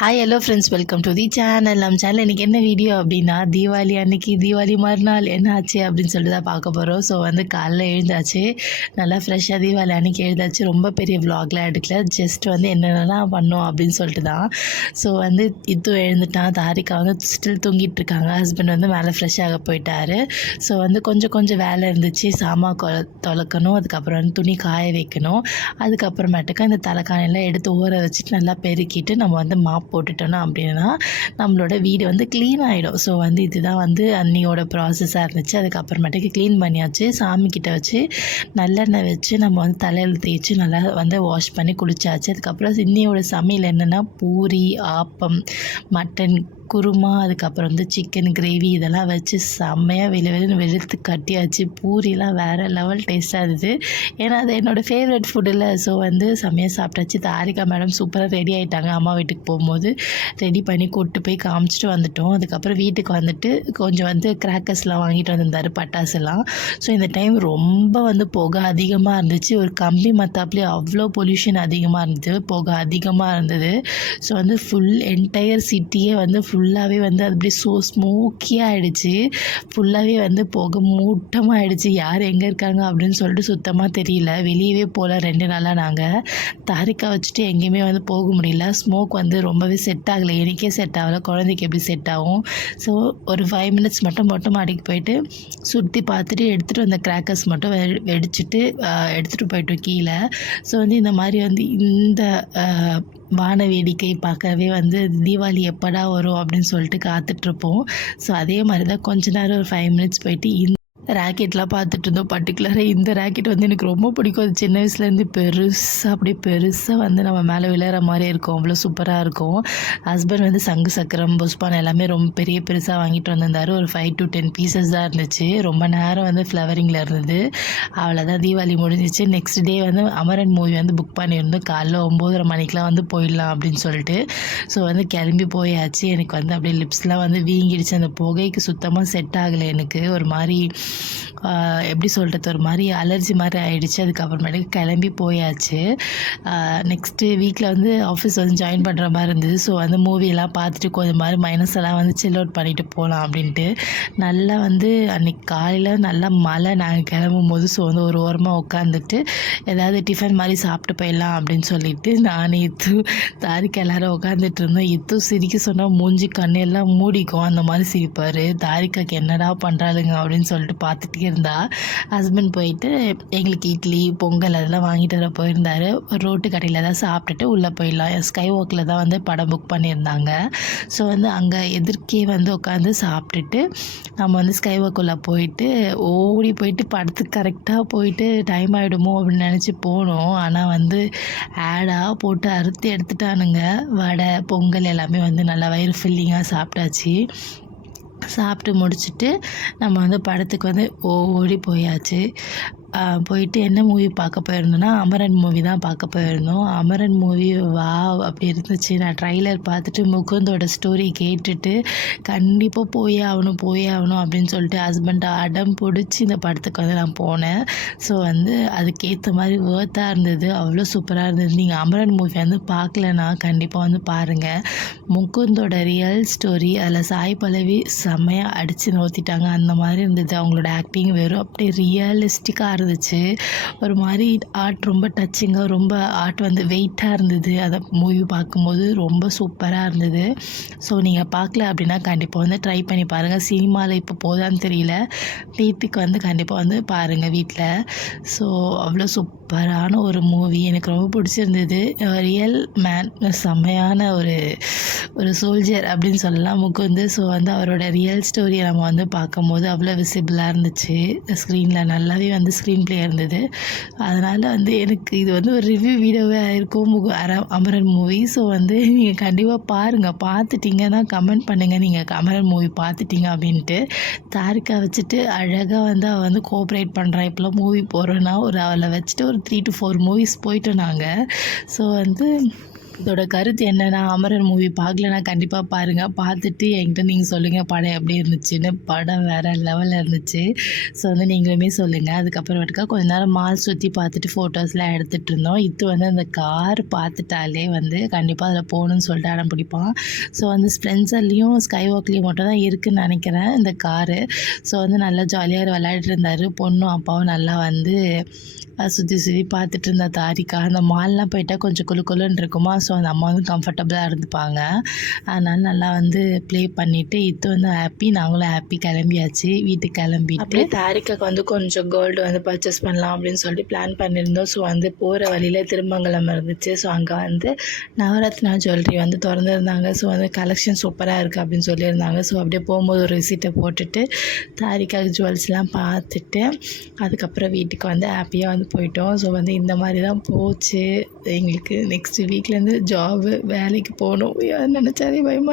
Hi hello friends, welcome to the channel. நம்ம channel இன்றைக்கி என்ன வீடியோ அப்படின்னா, தீபாவளி அன்றைக்கி தீபாவளி மறுநாள் என்ன ஆச்சு அப்படின்னு சொல்லிட்டு தான் பார்க்க போகிறோம். ஸோ காலைல எழுந்தாச்சு, நல்லா ஃப்ரெஷ்ஷாக தீபாவளி அன்றைக்கி எழுந்தாச்சு. ரொம்ப பெரிய விலாக்லாம் எடுக்கல, ஜஸ்ட் என்னென்னலாம் பண்ணோம் அப்படின்னு சொல்லிட்டு தான். ஸோ இது எழுந்துட்டான், தாரிக்கா ஸ்டில் தூங்கிட்டு இருக்காங்க. ஹஸ்பண்ட் மேலே ஃப்ரெஷ்ஷாக போயிட்டாரு. ஸோ கொஞ்சம் வேலை இருந்துச்சு, சாமான் தொலைக்கணும், அதுக்கப்புறம் துணி காய வைக்கணும். அதுக்கப்புறமேட்டுக்கு இந்த தலைக்காணையெல்லாம் எடுத்து ஊற வச்சுட்டு நல்லா பெருக்கிட்டு நம்ம மாப் போட்டுட்டோன்னா அப்படின்னா நம்மளோட வீடு க்ளீன் ஆகிடும். ஸோ இதுதான் அன்னியோட ப்ராசஸாக இருந்துச்சு. அதுக்கப்புறமேட்டுக்கு க்ளீன் பண்ணியாச்சு. சாமிக்கிட்ட வச்சு நல்லெண்ணெய் வச்சு நம்ம தலையில் தேய்ச்சி நல்லா வாஷ் பண்ணி குளிச்சாச்சு. அதுக்கப்புறம் இன்னியோட சமையல் என்னென்னா பூரி, ஆப்பம், மட்டன் குருமா, அதுக்கப்புறம் சிக்கன் கிரேவி இதெல்லாம் வச்சு செம்மையாக வெளுத்து கட்டியாச்சு. பூரிலாம் வேறு லெவல் டேஸ்ட்டாக இருந்தது. ஏன்னா அது என்னோடய ஃபேவரட் ஃபுட் இல்லை. ஸோ செம்மையாக சாப்பிட்டாச்சு. தாரிகா மேடம் சூப்பராக ரெடி ஆகிட்டாங்க. அம்மா வீட்டுக்கு போகும்போது ரெடி பண்ணி கூப்பிட்டு போய் காமிச்சிட்டு வந்துட்டோம். அதுக்கப்புறம் வீட்டுக்கு வந்துட்டு கொஞ்சம் கிராக்கர்ஸ்லாம் வாங்கிட்டு வந்திருந்தார், பட்டாசுலாம். ஸோ இந்த டைம் ரொம்ப புகை அதிகமாக இருந்துச்சு. ஒரு கம்பி மத்தாப்புலேயே அவ்வளோ பொல்யூஷன் அதிகமாக இருந்தது, புகை அதிகமாக இருந்தது. ஸோ ஃபுல் என்டையர் சிட்டியே ஃபுல்லாகவே அது அப்படியே ஸ்மோக்கியாக ஆகிடுச்சு. ஃபுல்லாகவே புகை மூட்டமாக ஆகிடுச்சு. யார் எங்கே இருக்காங்க அப்படின்னு சொல்லிட்டு சுத்தமாக தெரியல. வெளியவே போகல 2 நாளாக. நாங்கள் தாரிக்கா வச்சுட்டு எங்கேயுமே போக முடியல. ஸ்மோக் ரொம்பவே செட் ஆகலை. எனக்கே செட் ஆகலை, குழந்தைக்கு எப்படி செட் ஆகும். ஸோ ஒரு 5 மினிட்ஸ் மட்டும் மொட்டை மாடிக்கு போயிட்டு சுற்றி பார்த்துட்டு எடுத்துகிட்டு வந்த கிராக்கர்ஸ் மட்டும் வெடிச்சிட்டு எடுத்துகிட்டு போயிட்டோம் கீழே. ஸோ இந்த மாதிரி இந்த வான வேடிக்கை பார்க்கவே தீபாவளி எப்படா வரும் அப்படின்னு சொல்லிட்டு காத்துட்ருப்போம். ஸோ அதே மாதிரி தான் கொஞ்ச நேரம் ஒரு 5 மினிட்ஸ் போயிட்டு ராக்கெட்லாம் பார்த்துட்டு இருந்தோம். பர்டிகுலராக இந்த ராக்கெட் எனக்கு ரொம்ப பிடிக்கும். அது சின்ன வயசுலேருந்து பெருசாக நம்ம மேலே விளையாடுற மாதிரி இருக்கும். அவ்வளோ சூப்பராக இருக்கும். ஹஸ்பண்ட் சங்கு சக்கரம், புஷ்பான் எல்லாமே ரொம்ப பெருசாக வாங்கிட்டு வந்திருந்தார். ஒரு 5 to 10 பீசஸ் தான் இருந்துச்சு. ரொம்ப நேரம் ஃப்ளவரிங்கில் இருந்தது. அவ்வளோதான், தீபாவளி முடிஞ்சிச்சு. Next day Amaran movie book பண்ணியிருந்தோம். காலைல 9:30 மணிக்கெலாம் போயிடலாம் அப்படின்னு சொல்லிட்டு. ஸோ கிளம்பி போயாச்சு. எனக்கு அப்படியே லிப்ஸ்லாம் வீங்கிடுச்சு. அந்த புகைக்கு சுத்தமாக செட் ஆகலை. எனக்கு ஒரு மாதிரி எப்படி சொல்கிறது, ஒரு மாதிரி அலர்ஜி மாதிரி ஆகிடுச்சு. அதுக்கப்புறமேட்டுக்கு கிளம்பி போயாச்சு. நெக்ஸ்ட்டு வீக்கில் ஆஃபீஸ் ஜாயின் பண்ணுற மாதிரி இருந்தது. ஸோ மூவியெல்லாம் பார்த்துட்டு கொஞ்சம் மாதிரி மைனஸ் எல்லாம் சில் அவுட் பண்ணிவிட்டு போகலாம் அப்படின்ட்டு நல்லா அன்றைக்கி காலையில் நல்லா மழை. நாங்கள் கிளம்பும் போது ஸோ ஒரு ஓரமாக உட்காந்துட்டு ஏதாவது டிஃபன் மாதிரி சாப்பிட்டு போயிடலாம் அப்படின்னு சொல்லிட்டு நானே தாரிக்கா எல்லோரும் உட்காந்துட்டு இருந்தோம். சிரிக்க சொன்னால் மூஞ்சி கண்ணு எல்லாம் மூடிக்கும், அந்த மாதிரி சிரிப்பார். தாரிக்காக்கு என்னடா பண்ணுறாளுங்க அப்படின்னு சொல்லிட்டு பார்த்துட்டே இருந்தா. ஹஸ்பண்ட் போயிட்டு எங்களுக்கு இட்லி, பொங்கல் அதெல்லாம் வாங்கிட்டு வர போயிருந்தார். ரோட்டு கடையில் தான் சாப்பிட்டுட்டு உள்ளே போயிடலாம். ஸ்கை வாக்கில் தான் படம் புக் பண்ணியிருந்தாங்க. ஸோ அங்கே எதிர்க்கே உட்காந்து சாப்பிட்டுட்டு நம்ம ஸ்கை வாக்குள்ளே போயிட்டு ஓடி போயிட்டு படத்துக்கு கரெக்டாக போயிட்டு டைம் ஆகிடுமோ அப்படின்னு நினச்சி போனோம். ஆனால் ஆடாக போட்டு அறுத்து எடுத்துட்டானுங்க. வடை, பொங்கல் எல்லாமே நல்லா வயிறு ஃபில்லிங்காக சாப்பிட்டாச்சு. சாப்பிட்டு முடிச்சுட்டு நம்ம படத்துக்கு ஓடி போயாச்சு. போயிட்டு என்ன மூவி பார்க்க போயிருந்தோன்னா அமரன் மூவி தான் பார்க்க போயிருந்தோம். அமரன் மூவி அப்படி இருந்துச்சு. நான் ட்ரைலர் பார்த்துட்டு முகுந்தோட ஸ்டோரி கேட்டுட்டு கண்டிப்பாக போயே ஆகணும் அப்படின்னு சொல்லிட்டு ஹஸ்பண்ட் அடம் பிடிச்சி இந்த படத்துக்கு நான் போனேன். ஸோ அதுக்கேற்ற மாதிரி வேர்த்தாக இருந்தது, அவ்வளோ சூப்பராக இருந்தது. நீங்கள் அமரன் மூவி பார்க்கலன்னா கண்டிப்பாக பாருங்கள். முகுந்தோட ரியல் ஸ்டோரி, அதில் சாய் பல்லவி செம்மையாக அடித்து நோத்திட்டாங்க. அந்த மாதிரி இருந்தது. அவங்களோட ஆக்டிங் வெறும் அப்படியே ரியலிஸ்டிக்காக இருந்துச்சு. ஒரு மாதிரி ஆர்ட் ரொம்ப டச்சிங்காக, ரொம்ப ஆர்ட் வெயிட்டாக இருந்தது. அதை மூவி பார்க்கும்போது ரொம்ப சூப்பராக இருந்தது. ஸோ நீங்கள் பார்க்கல அப்படின்னா கண்டிப்பாக ட்ரை பண்ணி பாருங்கள். சினிமாவில் இப்போ போதான்னு தெரியல, வீட்டுக்கு கண்டிப்பாக பாருங்கள் வீட்டில். ஸோ அவ்வளோ சூப்பரான ஒரு மூவி, எனக்கு ரொம்ப பிடிச்சிருந்தது. ரியல் மேன், செம்மையான ஒரு சோல்ஜர் அப்படின்னு சொல்லலாம் முகுந்து. ஸோ அவரோட ரியல் ஸ்டோரியை நம்ம பார்க்கும்போது அவ்வளோ விசிபிளாக இருந்துச்சு. ஸ்க்ரீனில் நல்லாவே ஸ்க்ரீன் ப்ளே இருந்தது. அதனால் எனக்கு இது ஒரு ரிவ்யூ வீடியோவாக இருக்கும் அமரன் மூவி. ஸோ நீங்கள் கண்டிப்பாக பாருங்கள். பார்த்துட்டிங்கன்னா கமெண்ட் பண்ணுங்கள் நீங்கள் அமரன் மூவி பார்த்துட்டிங்க அப்படின்ட்டு. தாரிக்கா வச்சுட்டு அழகாக அவள் கோஆப்ரேட் பண்ணுறான். இப்போலாம் மூவி போகிறோன்னா அவளை வச்சுட்டு ஒரு 3 to 4 மூவிஸ் போயிட்டோம் நாங்கள். ஸோ இதோட கருத்து என்னன்னா, அமரன் மூவி பார்க்கலனா கண்டிப்பாக பாருங்கள். பார்த்துட்டு என்கிட்ட நீங்கள் சொல்லுங்கள் படம் எப்படி இருந்துச்சுன்னு. படம் வேறு லெவலில் இருந்துச்சு. ஸோ வந்து நீங்களுமே சொல்லுங்கள். அதுக்கப்புறமேட்டுக்கா கொஞ்ச நேரம் மால் சுற்றி பார்த்துட்டு ஃபோட்டோஸ்லாம் எடுத்துகிட்டு இருந்தோம். வந்து அந்த கார் பார்த்துட்டாலே வந்து கண்டிப்பாக அதில் போகணுன்னு சொல்லிட்டு அடம் பிடிப்பான். ஸோ வந்து ஸ்ப்ளென்சர்லேயும் ஸ்கை வாக்லேயும் மட்டும் தான் இருக்குதுன்னு நினைக்கிறேன் இந்த காரு. ஸோ வந்து நல்லா ஜாலியாக விளையாடிட்டு இருந்தார். பொண்ணும் அப்பாவும் நல்லா வந்து சுற்றி சுற்றி பார்த்துட்டு இருந்தா தாரிக்கா. அந்த மால்லாம் போயிட்டா கொஞ்சம் குளுன்னு இருக்குமா. ஸோ அந்த அம்மா வந்து கம்ஃபர்டபுளாக இருந்துப்பாங்க. அதனால நல்லா வந்து ப்ளே பண்ணிவிட்டு வந்து ஹாப்பி, நாங்களும் ஹாப்பி. கிளம்பியாச்சு. வீட்டுக்கு கிளம்பிட்டு அப்படியே தாரிக்காவுக்கு வந்து கொஞ்சம் கோல்டு வந்து பர்ச்சேஸ் பண்ணலாம் அப்படின்னு சொல்லிட்டு பிளான் பண்ணியிருந்தோம். ஸோ வந்து போகிற வழியில் திருமங்கலம் இருந்துச்சு. ஸோ அங்கே வந்து நவரத்னா ஜுவல்லரி வந்து திறந்துருந்தாங்க. ஸோ வந்து கலெக்ஷன் சூப்பராக இருக்குது அப்படின்னு சொல்லியிருந்தாங்க. ஸோ அப்படியே போகும்போது ஒரு விசிட்டை போட்டுட்டு தாரிக்காவுக்கு ஜுவல்ஸ்லாம் பார்த்துட்டு அதுக்கப்புறம் வீட்டுக்கு வந்து ஹாப்பியாக வந்து போயிட்டோம். ஸோ வந்து இந்த மாதிரி தான் போச்சு எங்களுக்கு. நெக்ஸ்ட் வீக்லேருந்து வேலைக்கு போகணும். நினச்சாலே பயமாக